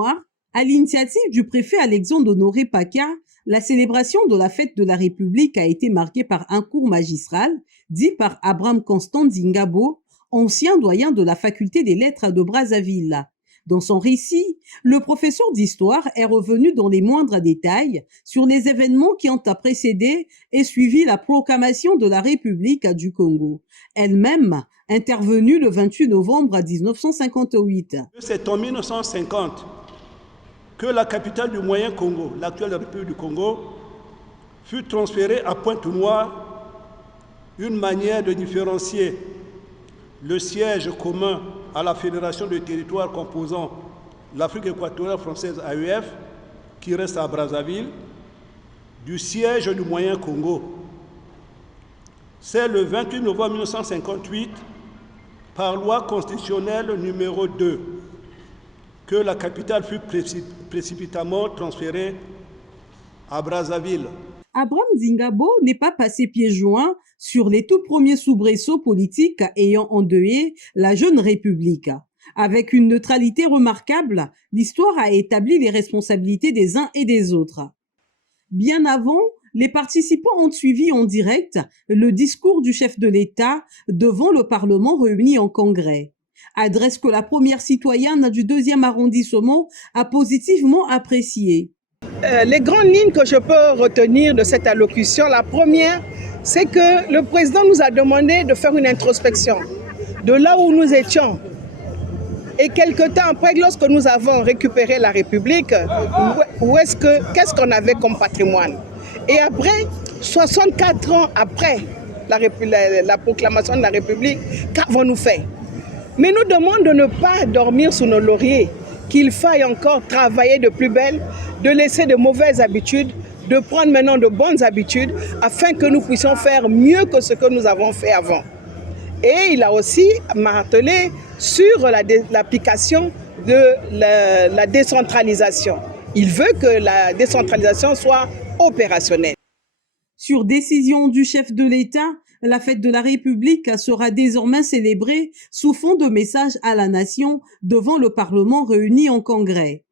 mémoire, à l'initiative du préfet Alexandre Honoré Paca, la célébration de la fête de la République a été marquée par un cours magistral dit par Abraham Constant Zingabo, ancien doyen de la faculté des lettres de Brazzaville. Dans son récit, le professeur d'histoire est revenu dans les moindres détails sur les événements qui ont précédé et suivi la proclamation de la République du Congo, elle-même intervenue le 28 novembre 1958. C'est en 1950 que la capitale du Moyen Congo, l'actuelle République du Congo, fut transférée à Pointe-Noire, une manière de différencier le siège commun à la Fédération de territoires composant l'Afrique équatoriale française AEF, qui reste à Brazzaville, du siège du Moyen Congo. C'est le 28 novembre 1958, par loi constitutionnelle numéro 2, que la capitale fut précipitamment transférée à Brazzaville. Abraham Zingabo n'est pas passé pieds joints sur les tout premiers soubresauts politiques ayant endeuillé la jeune République. Avec une neutralité remarquable, l'histoire a établi les responsabilités des uns et des autres. Bien avant, les participants ont suivi en direct le discours du chef de l'État devant le Parlement réuni en congrès. Adresse que la première citoyenne du 2e arrondissement a positivement appréciée. Les grandes lignes que je peux retenir de cette allocution, la première, c'est que le président nous a demandé de faire une introspection de là où nous étions. Et quelque temps après, lorsque nous avons récupéré la République, qu'est-ce qu'on avait comme patrimoine? Et après, 64 ans après la proclamation de la République, qu'avons-nous fait? Mais nous demandons de ne pas dormir sous nos lauriers, qu'il faille encore travailler de plus belle, de laisser de mauvaises habitudes, de prendre maintenant de bonnes habitudes, afin que nous puissions faire mieux que ce que nous avons fait avant. Et il a aussi martelé sur l'application de la décentralisation. Il veut que la décentralisation soit opérationnelle. Sur décision du chef de l'État, la fête de la République sera désormais célébrée sous fond de message à la nation devant le Parlement réuni en congrès.